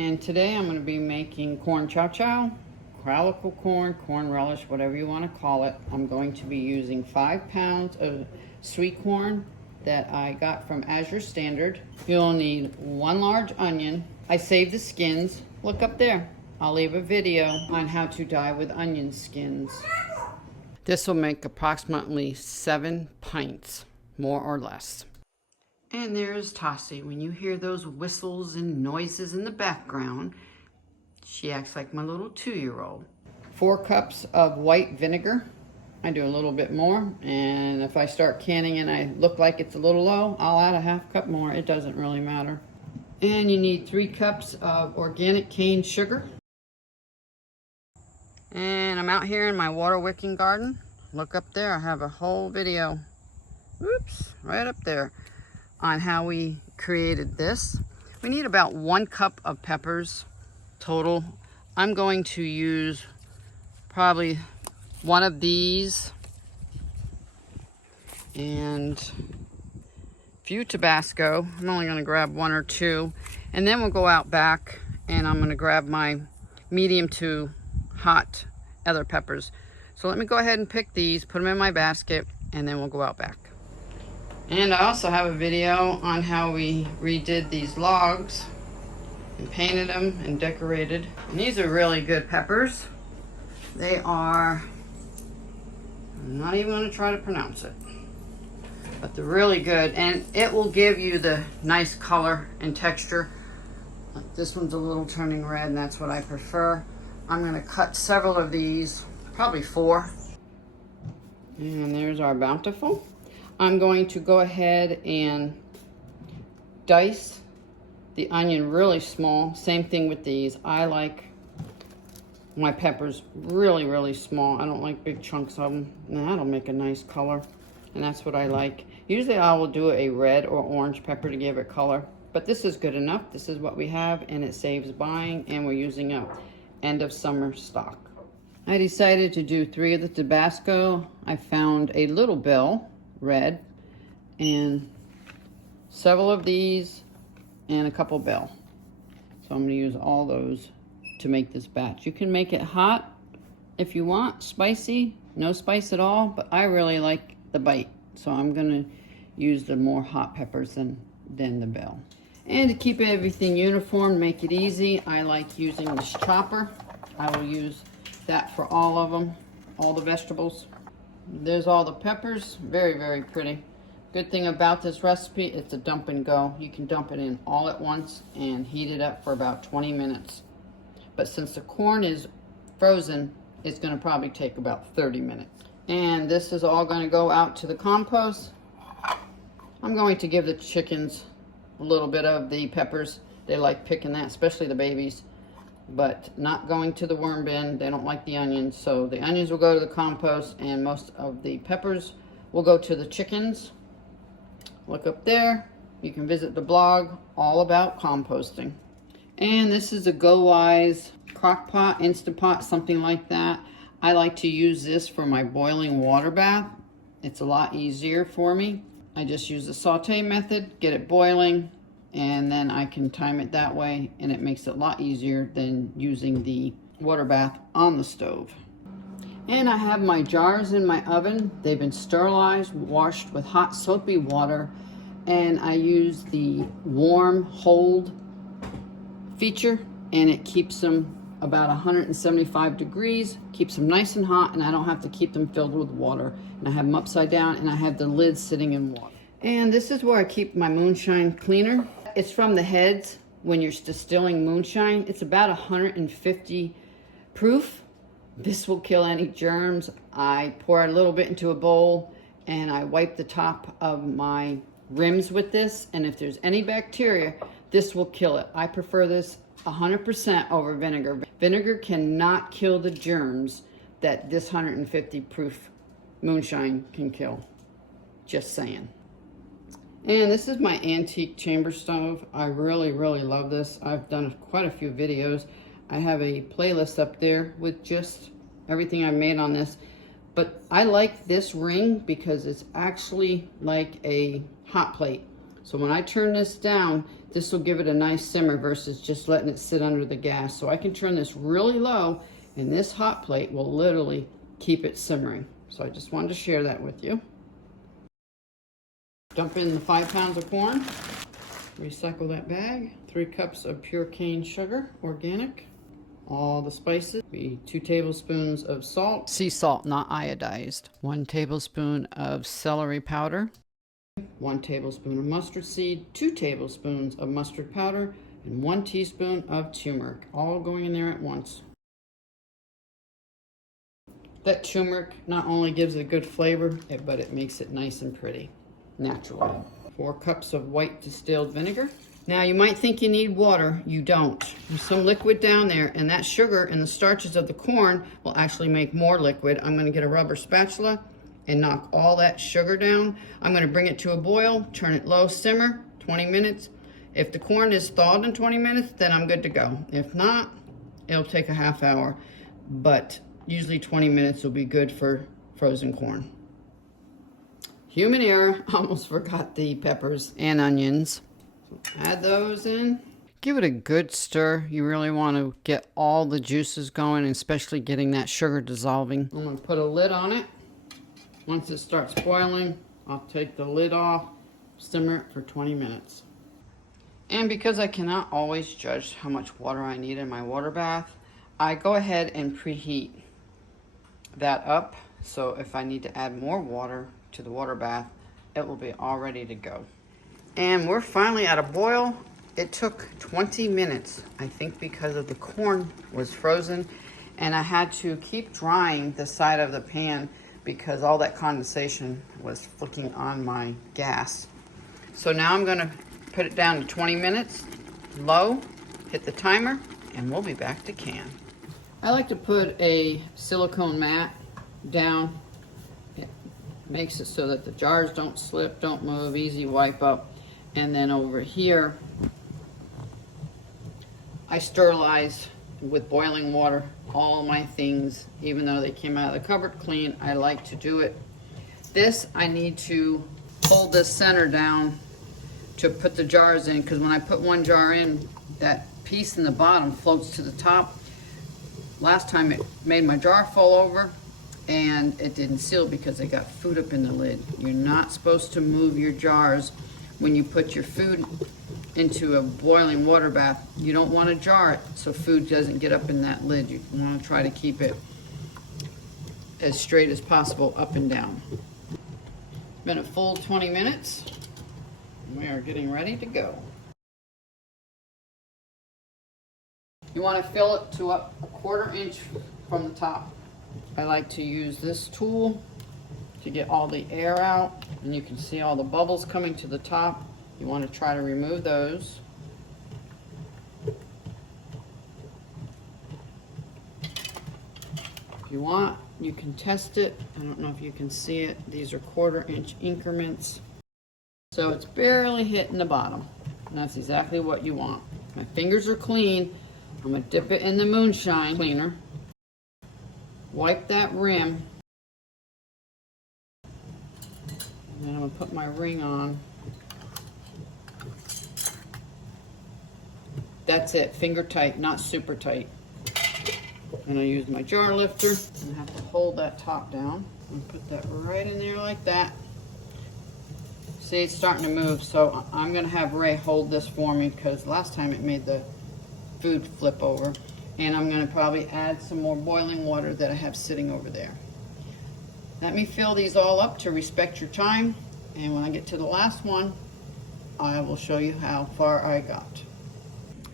And today I'm going to be making corn chow-chow, calico corn, corn relish, whatever you want to call it. I'm going to be using 5 pounds of sweet corn that I got from Azure Standard. You'll need 1 large onion. I saved the skins. Look up there. I'll leave a video on how to dye with onion skins. This will make approximately 7 pints, more or less. And there's Tossie. When you hear those whistles and noises in the background, she acts like my little 2-year-old. 4 cups of white vinegar. I do a little bit more, and if I start canning and I look like it's a little low, I'll add a 1/2 cup more. It doesn't really matter. And you need 3 cups of organic cane sugar. And I'm out here in my water wicking garden. Look up there, I have a whole video, oops, right up there, on how we created this. We need about 1 cup of peppers total. I'm going to use probably 1 of these and a few Tabasco. I'm only going to grab 1 or 2, and then we'll go out back and I'm going to grab my medium to hot other peppers. So let me go ahead and pick these, put them in my basket, and then we'll go out back. And I also have a video on how we redid these logs and painted them and decorated. And these are really good peppers. They are, I'm not even going to try to pronounce it, but they're really good, and it will give you the nice color and texture. This one's a little turning red, and that's what I prefer. I'm going to cut several of these, probably 4. And there's our bountiful. I'm going to go ahead and dice the onion really small. Same thing with these. I like my peppers really, really small. I don't like big chunks of them. And that'll make a nice color, and that's what I like. Usually I will do a red or orange pepper to give it color, but this is good enough. This is what we have, and it saves buying, and we're using a end of summer stock. I decided to do 3 of the Tabasco. I found a little bell, red, and several of these, and a couple bell. So I'm going to use all those to make this batch. You can make it hot if you want, spicy, no spice at all, but I really like the bite, so I'm going to use the more hot peppers than the bell. And to keep everything uniform, make it easy, I like using this chopper. I will use that for all of them, all the vegetables. There's all the peppers, very, very pretty. Good thing about this recipe, it's a dump and go. You can dump it in all at once and heat it up for about 20 minutes. But since the corn is frozen, it's going to probably take about 30 minutes. And this is all going to go out to the compost. I'm going to give the chickens a little bit of the peppers. They like picking that, especially the babies, but not going to the worm bin. They don't like the onions, so the onions will go to the compost, and most of the peppers will go to the chickens. Look up there. You can visit the blog all about composting. And this is a Go Wise crock pot, Instant Pot, something like that. I like to use this for my boiling water bath. It's a lot easier for me. I just use the saute method, get it boiling, and then I can time it that way, and it makes it a lot easier than using the water bath on the stove. And I have my jars in my oven. They've been sterilized, washed with hot soapy water, and I use the warm hold feature, and it keeps them about 175 degrees, keeps them nice and hot, and I don't have to keep them filled with water. And I have them upside down, and I have the lid sitting in water. And this is where I keep my Moonshine cleaner. It's from the heads when you're distilling Moonshine. It's about 150 proof. This will kill any germs. I pour a little bit into a bowl, and I wipe the top of my rims with this, and if there's any bacteria, this will kill it. I prefer this 100% over vinegar. Vinegar cannot kill the germs that this 150 proof Moonshine can kill. Just saying. And this is my antique chamber stove. I really, really love this. I've done quite a few videos. I have a playlist up there with just everything I've made on this. But I like this ring because it's actually like a hot plate. So when I turn this down, this will give it a nice simmer versus just letting it sit under the gas. So I can turn this really low, and this hot plate will literally keep it simmering. So I just wanted to share that with you. Dump in the 5 pounds of corn. Recycle that bag. 3 cups of pure cane sugar, organic. All the spices. 2 tablespoons of salt. Sea salt, not iodized. 1 tablespoon of celery powder. 1 tablespoon of mustard seed. 2 tablespoons of mustard powder. And 1 teaspoon of turmeric. All going in there at once. That turmeric not only gives it a good flavor, but it makes it nice and pretty, naturally. 4 cups of white distilled vinegar. Now you might think you need water, you don't. There's some liquid down there, and that sugar and the starches of the corn will actually make more liquid. I'm gonna get a rubber spatula and knock all that sugar down. I'm gonna bring it to a boil, turn it low, simmer, 20 minutes. If the corn is thawed in 20 minutes, then I'm good to go. If not, it'll take a half hour, but usually 20 minutes will be good for frozen corn. Human error, almost forgot the peppers and onions. So add those in. Give it a good stir. You really want to get all the juices going, especially getting that sugar dissolving. I'm going to put a lid on it. Once it starts boiling, I'll take the lid off, simmer it for 20 minutes. And because I cannot always judge how much water I need in my water bath, I go ahead and preheat that up. So if I need to add more water to the water bath, it will be all ready to go. And we're finally at a boil. It took 20 minutes, I think, because of the corn was frozen, and I had to keep drying the side of the pan because all that condensation was flicking on my gas. So now I'm gonna put it down to 20 minutes, low, hit the timer, and we'll be back to can. I like to put a silicone mat down. It makes it so that the jars don't slip, don't move, easy wipe up. And then over here, I sterilize with boiling water all my things. Even though they came out of the cupboard clean, I like to do it. This, I need to hold this center down to put the jars in, because when I put one jar in, that piece in the bottom floats to the top. Last time it made my jar fall over, and it didn't seal because I got food up in the lid. You're not supposed to move your jars when you put your food into a boiling water bath. You don't want to jar it so food doesn't get up in that lid. You want to try to keep it as straight as possible up and down. Been a full 20 minutes. We are getting ready to go. You want to fill it to up a 1/4 inch from the top. I like to use this tool to get all the air out, and you can see all the bubbles coming to the top. You want to try to remove those. If you want, you can test it. I don't know if you can see it. These are 1/4 inch increments. So it's barely hitting the bottom, and that's exactly what you want. My fingers are clean. I'm gonna dip it in the Moonshine cleaner. Wipe that rim. And then I'm gonna put my ring on. That's it, finger tight, not super tight. And I use my jar lifter and I have to hold that top down and put that right in there like that. See, it's starting to move, so I'm gonna have Ray hold this for me because last time it made the food flip over. And I'm gonna probably add some more boiling water that I have sitting over there. Let me fill these all up to respect your time. And when I get to the last one, I will show you how far I got.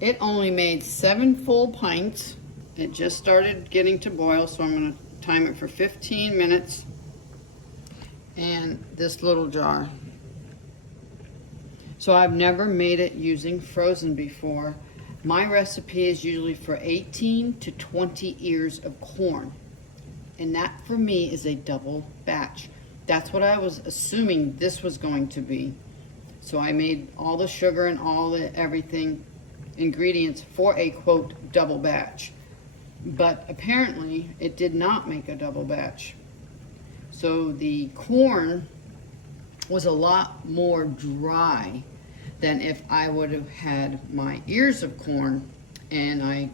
It only made 7 full pints. It just started getting to boil, so I'm gonna time it for 15 minutes. And this little jar. So I've never made it using frozen before. My recipe is usually for 18 to 20 ears of corn. And that for me is a double batch. That's what I was assuming this was going to be. So I made all the sugar and all the everything, ingredients for a quote double batch. But apparently it did not make a double batch. So the corn was a lot more dry than if I would have had my ears of corn and I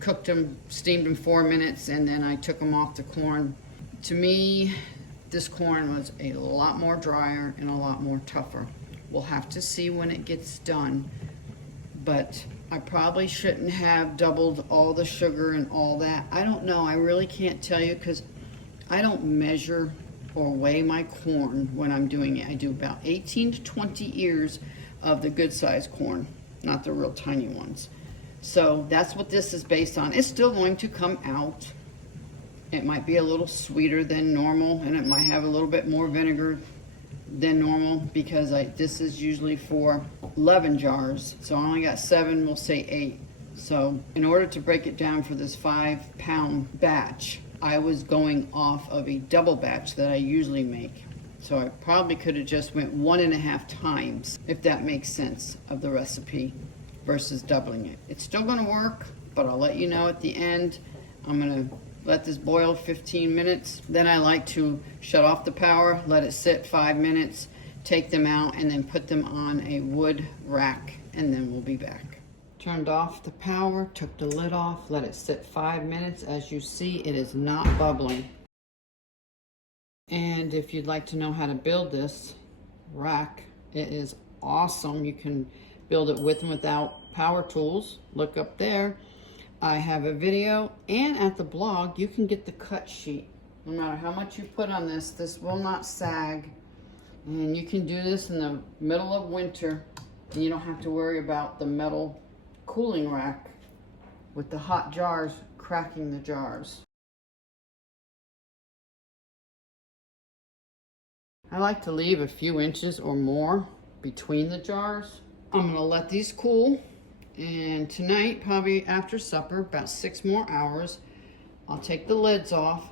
cooked them, steamed them 4 minutes, and then I took them off the corn. To me, this corn was a lot more drier and a lot more tougher. We'll have to see when it gets done, but I probably shouldn't have doubled all the sugar and all that. I don't know, I really can't tell you because I don't measure or weigh my corn when I'm doing it. I do about 18 to 20 ears of the good sized corn, not the real tiny ones. So that's what this is based on. It's still going to come out. It might be a little sweeter than normal, and it might have a little bit more vinegar than normal because this is usually for 11 jars. So I only got 7, we'll say 8. So in order to break it down for this 5-pound batch, I was going off of a double batch that I usually make. So I probably could have just went 1.5 times, if that makes sense, of the recipe versus doubling it. It's still gonna work, but I'll let you know at the end. I'm gonna let this boil 15 minutes. Then I like to shut off the power, let it sit 5 minutes, take them out, and then put them on a wood rack, and then we'll be back. Turned off the power, took the lid off, let it sit 5 minutes. As you see, it is not bubbling. And if you'd like to know how to build this rack, it is awesome. You can build it with and without power tools. Look up there. I have a video, and at the blog you can get the cut sheet. No matter how much you put on this, this will not sag. And you can do this in the middle of winter, and you don't have to worry about the metal cooling rack with the hot jars cracking the jars. I like to leave a few inches or more between the jars. I'm gonna let these cool, and tonight, probably after supper, about 6 more hours, I'll take the lids off,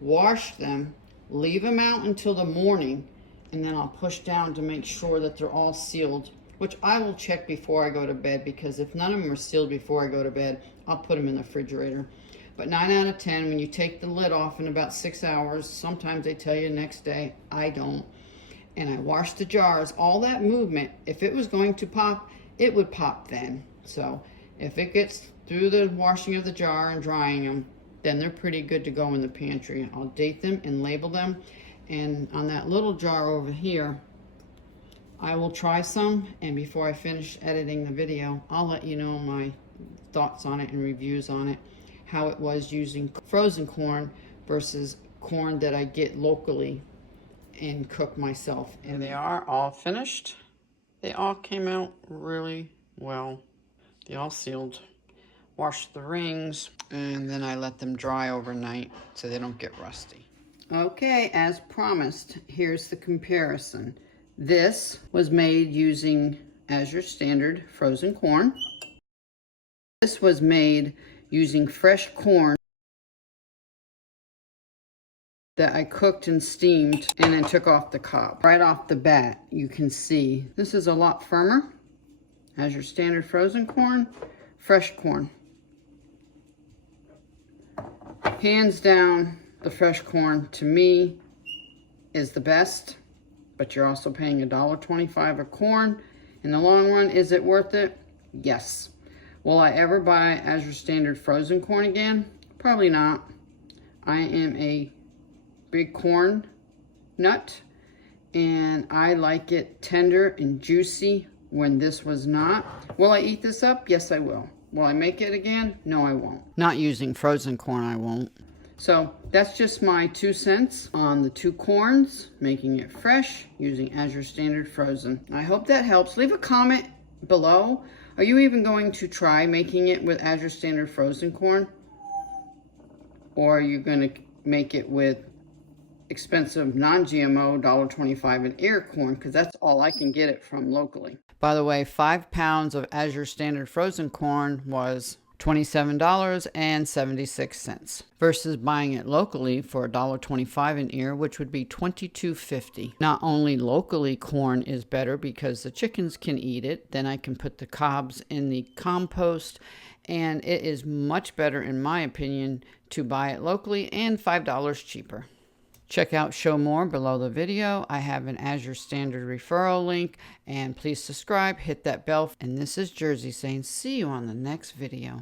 wash them, leave them out until the morning, and then I'll push down to make sure that they're all sealed, which I will check before I go to bed, because if none of them are sealed before I go to bed, I'll put them in the refrigerator. But 9 out of 10, when you take the lid off in about 6 hours, sometimes they tell you next day, I don't. And I wash the jars. All that movement, if it was going to pop, it would pop then. So if it gets through the washing of the jar and drying them, then they're pretty good to go in the pantry. I'll date them and label them. And on that little jar over here, I will try some, and before I finish editing the video, I'll let you know my thoughts on it and reviews on it, how it was using frozen corn versus corn that I get locally and cook myself. And they are all finished. They all came out really well. They all sealed. Washed the rings, and then I let them dry overnight so they don't get rusty. Okay, as promised, here's the comparison. This was made using Azure Standard frozen corn. This was made using fresh corn that I cooked and steamed and then took off the cob. Right off the bat, you can see this is a lot firmer. Azure Standard frozen corn, fresh corn. Hands down, the fresh corn to me is the best, but you're also paying $1.25 a corn. In the long run, is it worth it? Yes. Will I ever buy Azure Standard frozen corn again? Probably not. I am a big corn nut, and I like it tender and juicy when this was not. Will I eat this up? Yes, I will. Will I make it again? No, I won't. Not using frozen corn, I won't. So that's just my 2 cents on the 2 corns, making it fresh using Azure Standard frozen. I hope that helps. Leave a comment below. Are you even going to try making it with Azure Standard frozen corn? Or are you going to make it with expensive non-GMO $1.25 an ear corn? Because that's all I can get it from locally. By the way, 5 pounds of Azure Standard frozen corn was $27.76 versus buying it locally for $1.25 an ear, which would be $22.50. Not only locally corn is better because the chickens can eat it, then I can put the cobs in the compost, and it is much better in my opinion to buy it locally and $5 cheaper. Check out Show More below the video. I have an Azure Standard referral link, and please subscribe, hit that bell. And this is Jersey saying see you on the next video.